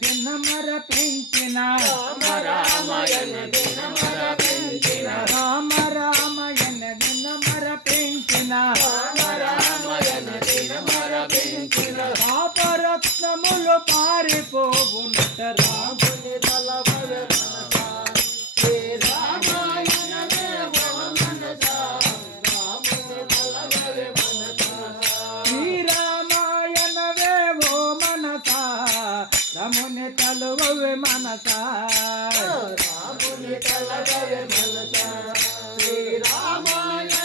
దిన మర పెంచిన రామాయణ దిన మర పెంచిన రామ రామాయణ దిన మర పెంచిన రామాయణ దిన మర పెంచిన పాపరత్నములు పారిపోవునట రాముని తలవె మనసా రామాయణమే ఓ మనసా రాముని తలవె మనసా శ్రీరామాయణవే ఓ మనసా రముని తలువే మనసా రాముని తలవె మనసా శ్రీరామాయణ